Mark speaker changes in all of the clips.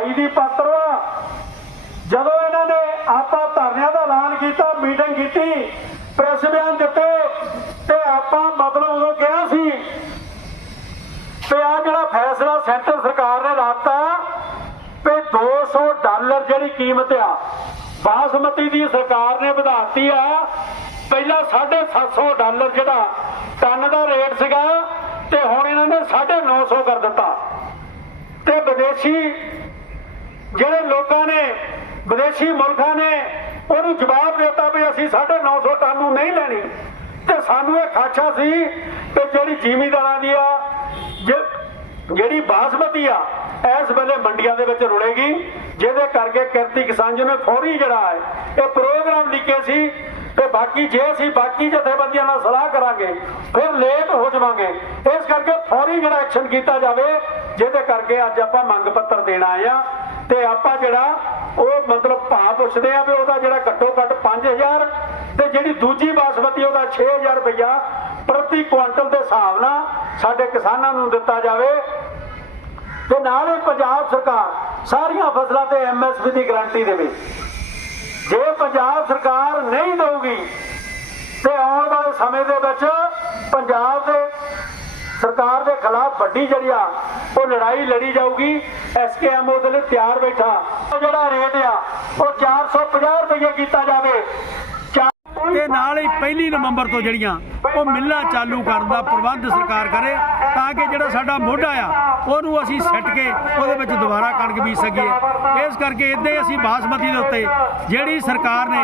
Speaker 1: ਵਧਾਈ ਦੀ ਪਾਤਰ ਆ ਜਦੋਂ ਇਹਨਾਂ ਨੇ ਆਪਾਂ ਧਰਨਿਆਂ ਦਾ ਐਲਾਨ ਕੀਤਾ ਮੀਟਿੰਗ ਕੀਤੀ ਪ੍ਰੈਸ ਬਿਆਨ ਦਿੱਤੇ, ਤੇ ਆਪਾਂ ਮਤਲਬ ਉਦੋਂ ਕਿਹਾ ਸੀ ਤੇ ਆ ਜਿਹੜਾ ਫੈਸਲਾ ਸੈਂਟਰ ਸਰਕਾਰ ਨੇ ਲਾਤਾ ਤੇ 200 ਡਾਲਰ ਜਿਹੜੀ ਕੀਮਤ ਆ, ਬਾਸਮਤੀ ਦੀ ਸਰਕਾਰ ਨੇ ਵਧਾਤੀ ਆ, ਪਹਿਲਾਂ 750 ਡਾਲਰ ਜਿਹੜਾ ਟਨ ਦਾ ਰੇਟ ਸੀਗਾ, ਤੇ ਹੁਣ ਇਹਨਾਂ ਨੇ 950 ਕਰ ਦਿੱਤਾ। ਤੇ ਵਿਦੇਸ਼ੀ ਜਿਹੜੇ ਲੋਕਾਂ ਨੇ, ਵਿਦੇਸ਼ੀ ਮੁਲਕਾਂ ਨੇ, ਉਹਨੂੰ ਜਵਾਬ ਦਿੱਤਾ ਵੀ ਅਸੀਂ 950 ਟਨ ਨੂੰ ਨਹੀਂ ਲੈਣੀ। ਤੇ ਸਾਨੂੰ ਇਹ ਖਾਚਾ ਸੀ ਕਿ ਜਿਹੜੀ ਜ਼ਿਮੀਦਾਰਾਂ ਦੀ ਆ ਜਿਹੜੀ ਬਾਸਮਤੀ ਆ, ਇਸ ਵੇਲੇ ਮੰਡੀਆਂ ਦੇ ਵਿੱਚ ਰੁਲੇਗੀ, ਜਿਹਦੇ ਕਰਕੇ ਕਿਰਤੀ ਕਿਸਾਨ ਜੀ ਨੇ ਫੌਰੀ ਜਿਹੜਾ ਹੈ, ਇਹ ਪ੍ਰੋਗਰਾਮ ਲਿਖੇ ਸੀ ਤੇ ਬਾਕੀ ਜੇ ਅਸੀਂ ਬਾਕੀ ਜਥੇਬੰਦੀਆਂ ਨਾਲ ਸਲਾਹ ਕਰਾਂਗੇ, ਫਿਰ ਲੇਟ ਹੋ ਜਾਵਾਂਗੇ। ਇਸ ਕਰਕੇ ਜਿਹੜਾ ਐਕਸ਼ਨ ਕੀਤਾ ਜਾਵੇ, ਜਿਹਦੇ ਕਰਕੇ ਅੱਜ ਆਪਾਂ ਮੰਗ ਪੱਤਰ ਦੇਣ ਆਏ ਆ ਤੇ ਆਪਾਂ ਜਿਹੜਾ ਉਹ ਮਤਲਬ ਭਾਅ ਪੁੱਛਦੇ ਆ ਵੀ ਉਹਦਾ ਜਿਹੜਾ ਘੱਟੋ ਘੱਟ 5000 ਤੇ ਜਿਹੜੀ ਦੂਜੀ ਬਾਸਮਤੀ ਉਹਦਾ 6000 ਰੁਪਇਆ ਪ੍ਰਤੀ ਕੁਆਂਟਲ ਦੇ ਹਿਸਾਬ ਨਾਲ ਸਾਡੇ ਕਿਸਾਨਾਂ ਨੂੰ ਦਿੱਤਾ ਜਾਵੇ। ਤੇ ਨਾਲ ਹੀ ਪੰਜਾਬ ਸਰਕਾਰ ਸਾਰੀਆਂ ਫਸਲਾਂ ਤੇ ਐਮਐਸਪੀ ਦੀ ਗਾਰੰਟੀ ਦੇਵੇ। ਜੇ ਪੰਜਾਬ ਸਰਕਾਰ ਨਹੀਂ ਦੇਊਗੀ, ਤੇ ਆਉਣ ਵਾਲੇ ਸਮੇਂ ਦੇ ਵਿੱਚ ਪੰਜਾਬ ਦੇ ਸਰਕਾਰ ਦੇ ਖਿਲਾਫ ਵੱਡੀ ਜਿਹੜੀ ਆ, ਉਹ ਲੜਾਈ ਲੜੀ ਜਾਊਗੀ। ਐਸਕੇਐਮ ਦੇ ਲਈ ਤਿਆਰ ਬੈਠਾ। ਉਹ ਜਿਹੜਾ ਰੇਟ ਆ, ਉਹ 450 ਰੁਪਏ ਕੀਤਾ ਜਾਵੇ।
Speaker 2: ਤੇ ਨਾਲ ਹੀ ਪਹਿਲੀ ਨਵੰਬਰ ਤੋਂ ਜਿਹੜੀਆਂ ਉਹ ਮਿੱਲਾਂ ਚਾਲੂ ਕਰਨ ਦਾ ਪ੍ਰਬੰਧ ਸਰਕਾਰ ਕਰੇ ਤਾਂ ਕਿ ਜਿਹੜਾ ਸਾਡਾ ਮੋਢਾ ਆ, ਉਹਨੂੰ ਅਸੀਂ ਸੱਟ ਕੇ ਉਹਦੇ ਵਿੱਚ ਦੁਬਾਰਾ ਕਣਕ ਬੀਜ ਸਕੀਏ। ਇਸ ਕਰਕੇ ਇੱਦਾਂ ਹੀ ਅਸੀਂ ਬਾਸਮਤੀ ਦੇ ਉੱਤੇ ਜਿਹੜੀ ਸਰਕਾਰ ਨੇ,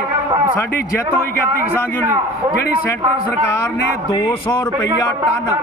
Speaker 2: ਸਾਡੀ ਜਿੱਤ ਹੋਈ ਕਰਤੀ ਕਿਸਾਨ ਯੂਨੀਅਨ, ਜਿਹੜੀ ਸੈਂਟਰ ਸਰਕਾਰ ਨੇ 200 ਰੁਪਈਆ ਟਨ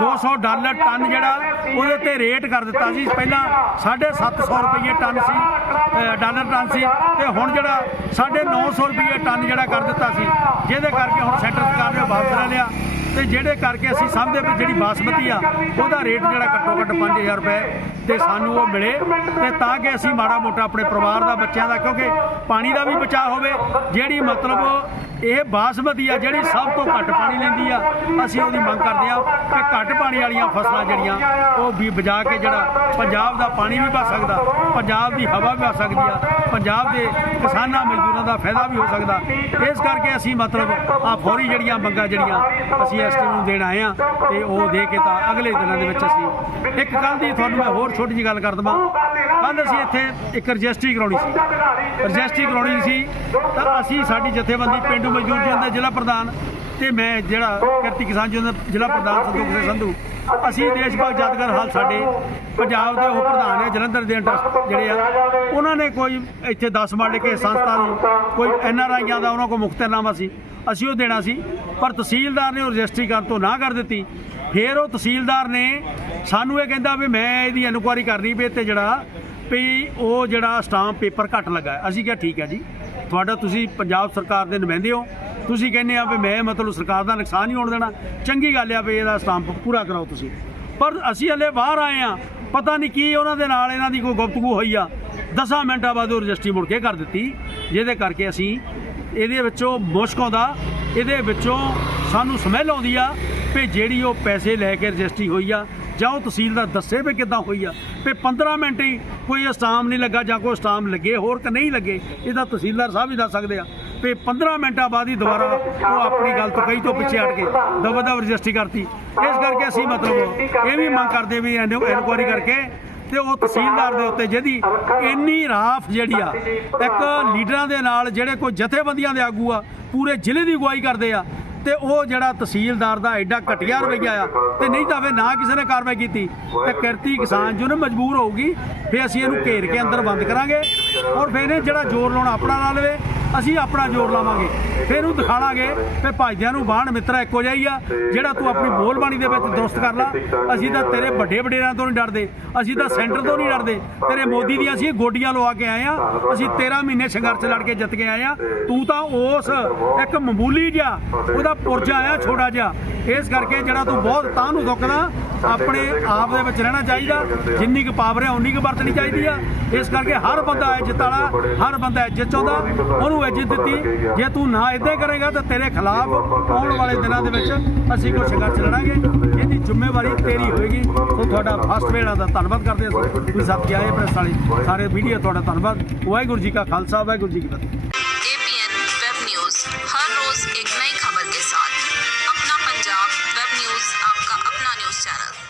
Speaker 2: 200 ਡਾਲਰ ਟਨ ਜਿਹੜਾ, ਉਹਦੇ ਤੇ ਰੇਟ ਕਰ ਦਿੱਤਾ ਸੀ। ਪਹਿਲਾਂ 750 ਰੁਪਏ ਟਨ ਸੀ ਡਾਲਰ ਟਨ ਸੀ, ਤੇ ਹੁਣ ਜਿਹੜਾ 950 ਰੁਪਏ ਟਨ ਜਿਹੜਾ ਕਰ ਦਿੱਤਾ ਸੀ। ਜਿਹਦੇ ਕਰਕੇ ਹੁਣ ਸੈਂਟਰ ਸਰਕਾਰ ਨੇ ਵਾਪਸ ਲੈ ਲਿਆ। ਤੇ ਜਿਹੜੇ ਕਰਕੇ ਅਸੀਂ ਸਮਝਦੇ ਵੀ ਜਿਹੜੀ ਬਾਸਮਤੀ ਆ, ਉਹਦਾ ਰੇਟ ਜਿਹੜਾ ਘੱਟੋ ਘੱਟ 5000 ਰੁਪਏ ਤੇ ਸਾਨੂੰ ਉਹ ਮਿਲੇ ਤੇ ਤਾਂ ਕਿ ਅਸੀਂ ਮਾੜਾ ਮੋਟਾ ਆਪਣੇ ਪਰਿਵਾਰ ਦਾ, ਬੱਚਿਆਂ ਦਾ, ਕਿਉਂਕਿ ਪਾਣੀ ਦਾ ਵੀ ਬਚਾਅ ਹੋਵੇ, ਜਿਹੜੀ ਮਤਲਬ ਇਹ ਬਾਸਮਤੀ ਆ, ਜਿਹੜੀ ਸਭ ਤੋਂ ਘੱਟ ਪਾਣੀ ਲੈਂਦੀ ਆ, ਅਸੀਂ ਉਹਦੀ ਮੰਗ ਕਰਦੇ ਆ ਕਿ ਘੱਟ ਪਾਣੀ ਵਾਲੀਆਂ ਫਸਲਾਂ ਜਿਹੜੀਆਂ, ਉਹ ਵੀ ਬਜਾ ਕੇ ਜਿਹੜਾ ਪੰਜਾਬ ਦਾ ਪਾਣੀ ਵੀ ਬਚ ਸਕਦਾ, ਪੰਜਾਬ ਦੀ ਹਵਾ ਵੀ ਬਚ ਸਕਦੀ ਆ, ਪੰਜਾਬ ਦੇ ਕਿਸਾਨਾਂ, ਮਜ਼ਦੂਰਾਂ ਦਾ ਫਾਇਦਾ ਵੀ ਹੋ ਸਕਦਾ। ਇਸ ਕਰਕੇ ਅਸੀਂ ਮਤਲਬ ਆ ਫੌਰੀ ਜਿਹੜੀਆਂ ਮੰਗਾਂ ਜਿਹੜੀਆਂ, ਅਸੀਂ ਐਸਟੀ ਨੂੰ ਦੇਣ ਆਏ ਆ ਤੇ ਉਹ ਦੇ ਕੇ ਤਾਂ ਅਗਲੇ ਦਿਨਾਂ ਦੇ ਵਿੱਚ ਅਸੀਂ ਇੱਕ ਕੱਲ ਦੀ ਤੁਹਾਨੂੰ ਮੈਂ ਹੋਰ ਛੋਟੀ ਜਿਹੀ ਗੱਲ ਕਰ ਦਵਾਂ। ਕੱਲ ਅਸੀਂ ਇੱਥੇ ਇੱਕ ਰਜਿਸਟਰੀ ਕਰਾਉਣੀ ਸੀ। ਰਜਿਸਟਰੀ ਕਰਾਉਣੀ ਸੀ ਤਾਂ ਅਸੀਂ ਸਾਡੀ ਜਥੇਬੰਦੀ ਪਿੰਡੂ ਮਜ਼ਦੂਰ ਜਨ ਦੇ ਜ਼ਿਲ੍ਹਾ ਪ੍ਰਧਾਨ ਤੇ ਮੈਂ ਜਿਹੜਾ ਕਿਰਤੀ ਕਿਸਾਨ ਜਨ ਦਾ ਜ਼ਿਲ੍ਹਾ ਪ੍ਰਧਾਨ ਸੰਧੂ ਸਿੰਘ ਸੰਧੂ ਅਸੀਂ ਦੇਸ਼ ਭਗਤ ਯਾਦਗਾਰ ਹਾਲ ਸਾਡੇ ਪੰਜਾਬ ਦੇ ਉਹ ਪ੍ਰਧਾਨ ਹੈ ਜਲੰਧਰ ਦੇ ਇੰਟਰਸਟ ਜਿਹੜੇ ਆ, ਉਹਨਾਂ ਨੇ ਕੋਈ ਇੱਥੇ 10 ਮਰਲੇ ਕੇ ਸੰਸਥਾ ਨੂੰ ਕੋਈ ਐਨ ਆਰ ਆਈਆਂ ਦਾ ਉਹਨਾਂ ਕੋਲ ਮੁਖਤਰਨਾਮਾ ਸੀ, ਅਸੀਂ ਉਹ ਦੇਣਾ ਸੀ, ਪਰ ਤਹਿਸੀਲਦਾਰ ਨੇ ਉਹ ਰਜਿਸਟਰੀ ਕਰਨ ਤੋਂ ਨਾ ਕਰ ਦਿੱਤੀ। ਫਿਰ ਉਹ ਤਹਿਸੀਲਦਾਰ ਨੇ ਸਾਨੂੰ ਇਹ ਕਹਿੰਦਾ ਵੀ ਮੈਂ ਇਹਦੀ ਇਨਕੁਆਇਰੀ ਕਰਨੀ ਵੀ ਤੇ ਜਿਹੜਾ ਵੀ ਉਹ ਜਿਹੜਾ ਸਟਾਂਪ ਪੇਪਰ ਘੱਟ ਲੱਗਾ ਅਸੀਂ ਕਿਹਾ, ਠੀਕ ਹੈ ਜੀ, ਤੁਹਾਡਾ ਤੁਸੀਂ ਪੰਜਾਬ ਸਰਕਾਰ ਦੇ ਨੁਮਾਇੰਦੇ ਹੋ ਤੁਸੀਂ ਕਹਿੰਦੇ ਆ ਵੀ ਮੈਂ ਮਤਲਬ ਸਰਕਾਰ ਦਾ ਨੁਕਸਾਨ ਨਹੀਂ ਹੋਣ ਦੇਣਾ। ਚੰਗੀ ਗੱਲ ਆ ਵੀ ਇਹਦਾ ਸਟਾਂਪ ਪੂਰਾ ਕਰਾਓ ਤੁਸੀਂ। ਪਰ ਅਸੀਂ ਹਲੇ ਬਾਹਰ ਆਏ ਆ, ਪਤਾ ਨਹੀਂ ਕੀ ਉਹਨਾਂ ਦੇ ਨਾਲ ਇਹਨਾਂ ਦੀ ਕੋਈ ਗੁਫ਼ਤਗੂ ਹੋਈ ਆ। 10 ਮਿੰਟਾਂ ਬਾਅਦ ਉਹ ਰਜਿਸਟਰੀ ਮੁੜ ਕੇ ਕਰ ਦਿੱਤੀ, ਜਿਹਦੇ ਕਰਕੇ ਅਸੀਂ ਇਹਦੇ ਵਿੱਚੋਂ ਮੁਸ਼ਕ ਆਉਂਦਾ, ਇਹਦੇ ਵਿੱਚੋਂ ਸਾਨੂੰ ਸਮੈਲ ਆਉਂਦੀ ਆ ਵੀ ਜਿਹੜੀ ਉਹ ਪੈਸੇ ਲੈ ਕੇ ਰਜਿਸਟਰੀ ਹੋਈ ਆ, ਜਾਂ ਉਹ ਤਹਿਸੀਲਦਾਰ ਦੱਸੇ ਵੀ ਕਿੱਦਾਂ ਹੋਈ ਆ। ਵੀ 15 ਮਿੰਟ ਹੀ ਕੋਈ ਸਟਾਮ ਨਹੀਂ ਲੱਗਾ ਜਾਂ ਕੋਈ ਸਟਾਮ ਲੱਗੇ, ਹੋਰ ਕਿ ਨਹੀਂ ਲੱਗੇ ਇਹਦਾ ਤਹਿਸੀਲਦਾਰ ਸਾਹਿਬ ਹੀ ਦੱਸ ਸਕਦੇ ਆ। ਵੀ 15 ਮਿੰਟਾਂ ਬਾਅਦ ਹੀ ਦੁਬਾਰਾ ਉਹ ਆਪਣੀ ਗੱਲ ਤੋਂ ਕਈ ਤੋਂ ਪਿੱਛੇ ਹਟ ਕੇ ਦਬਾ ਦਬ ਰਜਿਸਟਰੀ ਕਰਤੀ। ਇਸ ਕਰਕੇ ਅਸੀਂ ਮਤਲਬ ਇਹ ਵੀ ਮੰਗ ਕਰਦੇ ਵੀ ਇਨਕੁਆਇਰੀ ਕਰਕੇ ਤੇ ਉਹ ਤਹਿਸੀਲਦਾਰ ਦੇ ਉੱਤੇ ਜਿਹਦੀ ਇੰਨੀ ਰਾਫ ਜਿਹੜੀ ਆ, ਇੱਕ ਲੀਡਰਾਂ ਦੇ ਨਾਲ ਜਿਹੜੇ ਕੋਈ ਜਥੇਬੰਦੀਆਂ ਦੇ ਆਗੂ ਆ, ਪੂਰੇ ਜ਼ਿਲ੍ਹੇ ਦੀ ਅਗਵਾਈ ਕਰਦੇ ਆ ਤੇ ਉਹ ਜਿਹੜਾ ਤਹਿਸੀਲਦਾਰ ਦਾ ਐਡਾ ਘਟੀਆ ਰਵੱਈਆ ਆ ਤੇ ਨਹੀਂ ਤਾਂ ਫੇ ਨਾ ਕਿਸੇ ਨੇ ਕਾਰਵਾਈ ਕੀਤੀ ਤੇ ਕਿਰਤੀ ਕਿਸਾਨ ਜੋ ਨੇ ਮਜਬੂਰ ਹੋਊਗੀ ਫੇ ਅਸੀਂ ਇਹਨੂੰ ਘੇਰ ਕੇ ਅੰਦਰ ਬੰਦ ਕਰਾਂਗੇ। ਔਰ ਫਿਰ ਇਹ ਜਿਹੜਾ ਜ਼ੋਰ ਲਾਉਣਾ ਆਪਣਾ ਲਾ ਲਵੇ, ਅਸੀਂ ਆਪਣਾ ਜ਼ੋਰ ਲਾਵਾਂਗੇ। ਫੇ ਇਹਨੂੰ ਦਿਖਾਣਾਗੇ ਕਿ ਭਾਈਆਂ ਨੂੰ ਬਾਣ ਮਿੱਤਰਾ ਇੱਕੋ ਜਿਹਾ ਹੀ ਆ, ਜਿਹੜਾ ਤੂੰ ਆਪਣੀ ਬੋਲਬਾਣੀ ਦੇ ਵਿੱਚ ਦਰੁਸਤ ਕਰ ਲਾ। ਅਸੀਂ ਤਾਂ ਤੇਰੇ ਵੱਡੇ ਵਡੇਰਿਆਂ ਤੋਂ ਨਹੀਂ ਡਰਦੇ, ਅਸੀਂ ਤਾਂ ਸੈਂਟਰ ਤੋਂ ਨਹੀਂ ਡਰਦੇ। ਤੇਰੇ ਮੋਦੀ ਦੀਆਂ ਅਸੀਂ ਗੋਡੀਆਂ ਲਵਾ ਕੇ ਆਏ ਆ, ਅਸੀਂ 13 ਮਹੀਨੇ ਸੰਘਰਸ਼ ਲੜ ਕੇ ਜਿੱਤ ਕੇ ਆਏ ਆ। ਤੂੰ ਤਾਂ ਉਸ ਇੱਕ ਮਾਮੂਲੀ ਜਿਹਾ, ਉਹਦਾ ਪੁਰਜਾ ਆ, ਛੋਟਾ ਜਿਹਾ। ਇਸ ਕਰਕੇ ਜਿਹੜਾ ਤੂੰ ਬਹੁਤ ਤਾਂ ਨੂੰ ਦੁੱਖਦਾ, ਆਪਣੇ ਆਪ ਦੇ ਵਿੱਚ ਰਹਿਣਾ ਚਾਹੀਦਾ। ਜਿੰਨੀ ਕੁ ਪਾਵਰ ਹੈ ਉਨੀ ਕੁ ਵਰਤਣੀ ਚਾਹੀਦੀ ਆ। ਇਸ ਕਰਕੇ ਹਰ ਬੰਦਾ ਇੱਜ਼ਤ ਵਾਲਾ ਹਰ ਬੰਦਾ ਇੱਜ਼ਤ ਚਾਹੁੰਦਾ, ਉਹਨੂੰ ਇੱਜ਼ਤ ਦਿੱਤੀ। ਜੇ ਤੂੰ ਨਾ ਇਦਾਂ ਕਰੇਗਾ ਤਾਂ ਤੇਰੇ ਖਿਲਾਫ ਆਉਣ ਵਾਲੇ ਦਿਨਾਂ ਦੇ ਵਿੱਚ ਅਸੀਂ ਕੋਈ ਸੰਘਰਸ਼ ਲੜਾਂਗੇ। ਇਹਦੀ ਜ਼ਿੰਮੇਵਾਰੀ ਤੇਰੀ ਹੋਏਗੀ। ਉਹ ਤੁਹਾਡਾ ਫਸਟ ਵੇੜਾ ਦਾ ਧੰਨਵਾਦ ਕਰਦੇ ਹਾਂ। ਤੁਸੀਂ ਸਭ ਕੇ ਆਏ ਪ੍ਰੈਸ ਵਾਲੇ। ਸਾਰੇ ਮੀਡੀਆ ਤੁਹਾਡਾ ਧੰਨਵਾਦ। ਵਾਹਿਗੁਰੂ ਜੀ ਕਾ ਖਾਲਸਾ, ਵਾਹਿਗੁਰੂ ਜੀ ਕੀ ਫਤਿਹ।